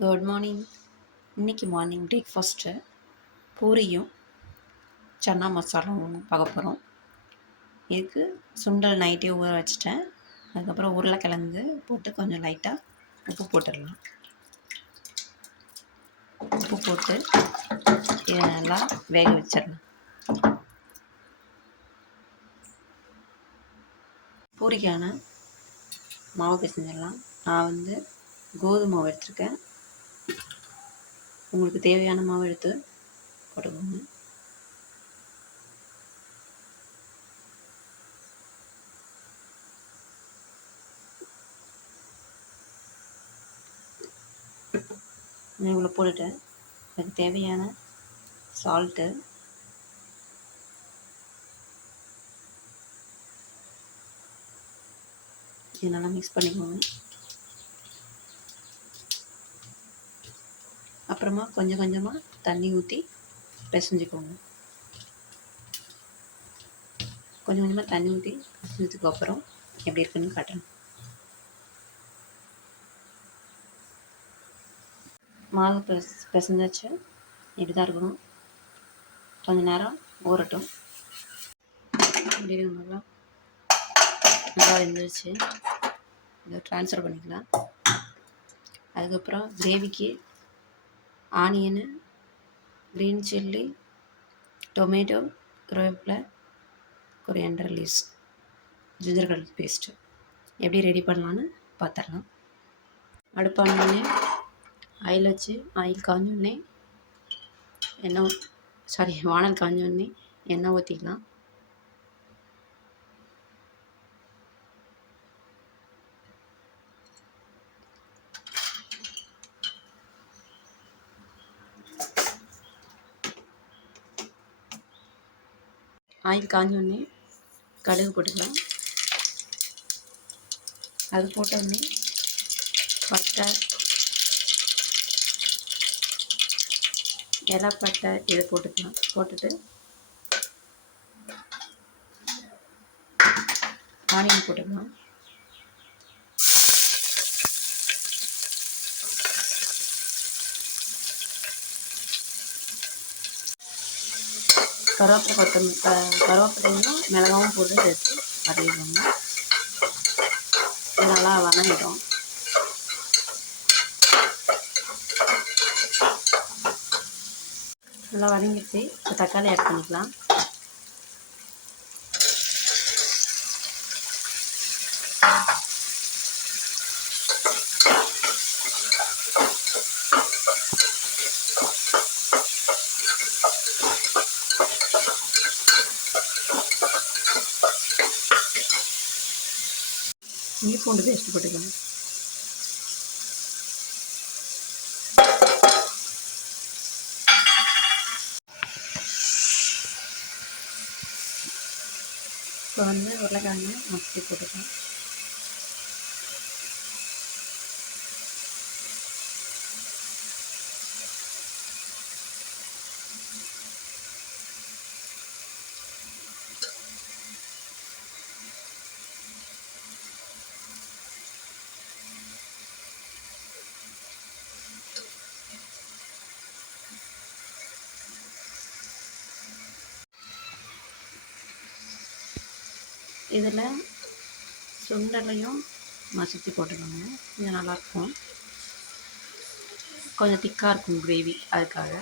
Good morning. இன்றைக்கி morning breakfast பூரியும் chana மசாலாவும் பார்க்க போகிறோம். இதுக்கு சுண்டல் நைட்டே ஊற வச்சுட்டேன். அதுக்கப்புறம் உருளைக்கிழங்கு போட்டு கொஞ்சம் லைட்டாக உப்பு போட்டுடலாம். உப்பு போட்டு இதை நல்லா வேக வச்சிடலாம். பூரிக்கான மாவு பிசைஞ்சிடலாம். நான் கோதுமை மாவு எடுத்துருக்கேன். உங்களுக்கு தேவையான மாவு எடுத்து போட்டுக்கோங்க. நான் இவ்வளோ போட்டுட்டேன். அதுக்கு தேவையான சால்ட்டு, இது நல்லா மிக்ஸ் பண்ணிக்கோங்க. அப்புறமா கொஞ்சம் கொஞ்சமாக தண்ணி ஊற்றி பிசைஞ்சிக்கோங்க. கொஞ்சம் கொஞ்சமாக தண்ணி ஊற்றி பிசைஞ்சதுக்கு அப்புறம் எப்படி இருக்குன்னு காட்டுறேன். மாவு பிசைஞ்சாச்சு. இப்படி தான் இருக்கணும். கொஞ்சம் நேரம் ஊறட்டும். இப்படி நல்லா வெந்துருச்சு. இதை ட்ரான்ஸ்ஃபர் பண்ணிக்கலாம். அதுக்கப்புறம் கிரேவிக்கு ஆனியனு, க்ரீன் சில்லி, டொமேட்டோ, கருவேப்பிலை, coriander leaves, ginger garlic paste எப்படி ரெடி பண்ணலான்னு பார்த்துடலாம். அடுப்பானோடனே ஆயில் வச்சு ஆயில் காஞ்சோடனே வானல் காஞ்சோடனே எண்ணெய் ஊற்றிக்கலாம். ஆயில் காஞ்சோடனே கடுகு போட்டுக்கலாம். அது போட்டோடனே பட்டை, இலைப்பட்டை இதை போட்டுக்கலாம். போட்டுட்டு ஆனியன் போட்டுக்கலாம். கருவேப்பிலையும் மிளகாவும் போட்டு சேர்த்து வதக்கிக்கோங்க. இது நல்லா வதங்கிடும். நல்லா வதங்கிடுச்சு. இப்போ தக்காளி ஆட் பண்ணிக்கலாம். இஞ்சி பூண்டு பேஸ்ட் போட்டுக்கலாம். இப்போ உருளைக்கிழங்கு மசிச்சு போட்டுக்கலாம். இதில் சுண்டலையும் மசிச்சு போட்டுக்கோங்க. இது நல்லாயிருக்கும். கொஞ்சம் திக்காக இருக்கும் கிரேவி, அதுக்காக.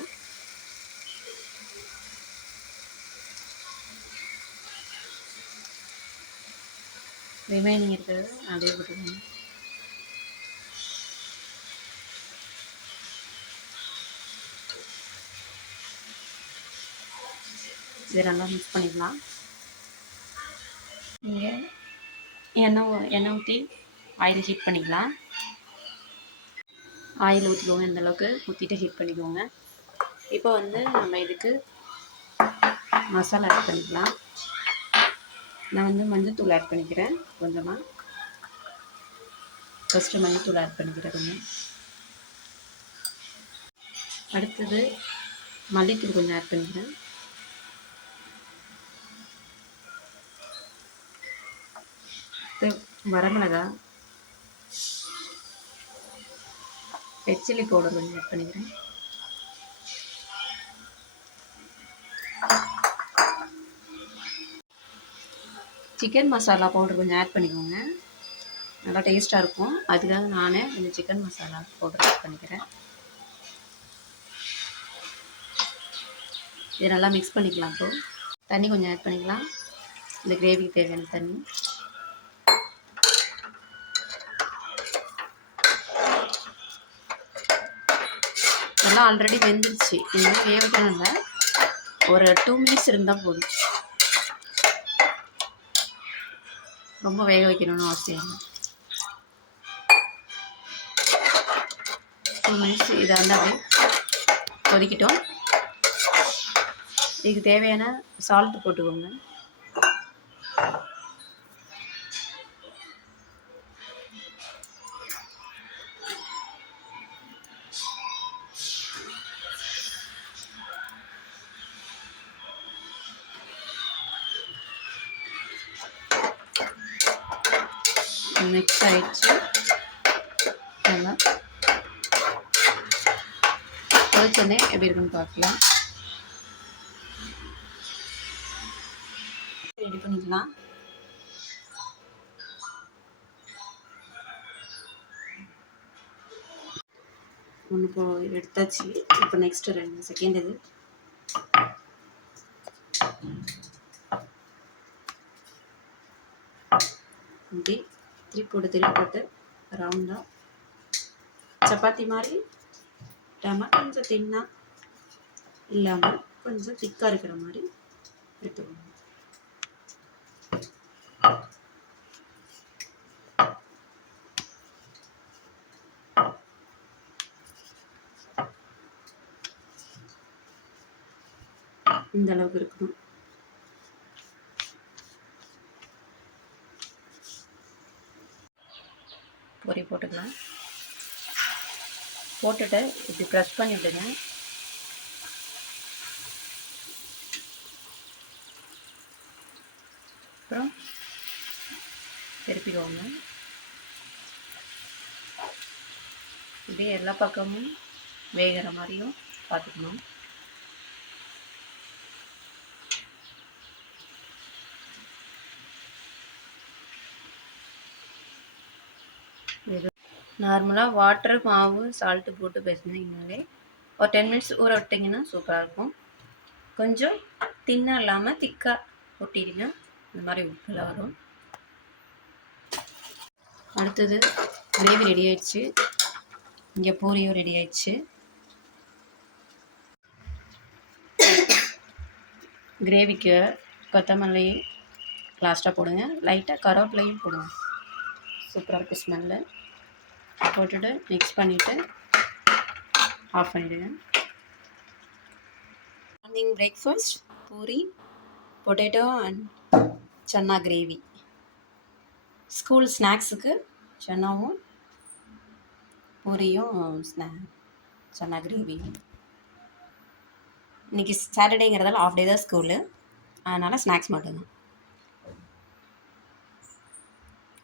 ரிமைனிங் இருக்கிறது அப்படியே போட்டுக்கோங்க. இதை நல்லா மிக்ஸ் பண்ணிக்கலாம். இங்கே எண்ணெய் ஊற்றி ஆயில் ஹீட் பண்ணிக்கலாம். ஆயில் ஊற்றிக்கோங்க. இந்தளவுக்கு ஊற்றிட்டு ஹீட் பண்ணிக்கோங்க. இப்போ நம்ம இதுக்கு மசாலா ஆட் பண்ணிக்கலாம். நான் மஞ்சள்தூள் ஆட் பண்ணிக்கிறேன். கொஞ்சமாக ஃபஸ்ட்டு மஞ்சள்தூள் ஆட் பண்ணிக்கிறேன் கொஞ்சம். அடுத்தது மல்லித்தூள் கொஞ்சம் ஆட் பண்ணிக்கிறேன். வரமிளகா, ரெட் சில்லி பவுடர் கொஞ்சம் ஆட் பண்ணிக்கிறேன். சிக்கன் மசாலா பவுடர் கொஞ்சம் ஆட் பண்ணிக்கோங்க, நல்லா டேஸ்ட்டாக இருக்கும். அதுக்காக நானே கொஞ்சம் சிக்கன் மசாலா பவுடர் ஆட் பண்ணிக்கிறேன். இதை நல்லா மிக்ஸ் பண்ணிக்கலாம். இப்போ தண்ணி கொஞ்சம் ஆட் பண்ணிக்கலாம், இந்த கிரேவிக்கு தேவையான தண்ணி. எல்லாம் ஆல்ரெடி வெந்துருச்சு, இன்னும் வேகணும் இல்லை, ஒரு 2 மினிட்ஸ் இருந்தால் போதும். ரொம்ப வேக வைக்கணும்னு அவசியம் இல்லை. 2 மினிட்ஸ் இதை வந்து அப்படியே கொதிக்கிட்டோம். இதுக்கு தேவையான சால்ட் போட்டுக்கோங்க. மிக்ஸ் ஆயிடுச்சு. நல்லா கொதிச்சோடனே எப்படி இருக்குன்னு பார்க்கலாம். ரெடி பண்ணிக்கலாம். ஒன்று இப்போ எடுத்தாச்சு. இப்போ நெக்ஸ்ட் 2 செகண்ட் இது இப்படி திருப்பி போட்டு ரவுண்டாக சப்பாத்தி மாதிரி கொஞ்சம் தின்னா இல்லாமல் கொஞ்சம் திக்காக இருக்கிற மாதிரி எடுத்துக்கோங்க. இந்த அளவுக்கு இருக்கணும். பொரி போட்டுக்கலாம். போட்டுட்டு இப்படி ப்ரெஸ் பண்ணிவிடுங்க. அப்புறம் திருப்பிடுவோங்க. இப்படியே எல்லா பக்கமும் வேகிற மாதிரியும் பார்த்துக்கணும். நார்மலாக வாட்டர், மாவு, சால்ட்டு போட்டு பேசினீங்கனாலே ஒரு 10 மினிட்ஸ் ஊற விட்டிங்கன்னா சூப்பராக இருக்கும். கொஞ்சம் தின்னாக இல்லாமல் திக்காக ஒட்டிடுங்க, இந்த மாதிரி உப்பில் வரும். அடுத்தது கிரேவி ரெடி ஆயிடுச்சு. இங்கே பூரியும் ரெடி ஆயிடுச்சு. கிரேவிக்கு கொத்தமல்லி லாஸ்ட்டாக போடுங்க, லைட்டாக கருவேப்பிலையும் போடுங்க, சூப்பராக இருக்குது ஸ்மெல்லு. போட்டுட்டு மிக்ஸ் பண்ணிவிட்டு ஆஃப் பண்ணிவிடுங்க. Morning breakfast puri, potato and chana gravy. School ஸ்நாக்ஸுக்கு சன்னாவும் பூரியும் சன்னா கிரேவியும். இன்றைக்கி சாட்டர்டேங்கிறதால ஆஃப் டே தான் ஸ்கூலு, அதனால் ஸ்நாக்ஸ் மட்டும்தான்.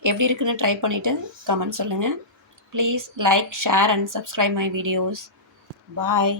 எப்படி இருக்குன்னு ட்ரை பண்ணிவிட்டு கமெண்ட் சொல்லுங்கள். Please like, share and subscribe my videos. Bye.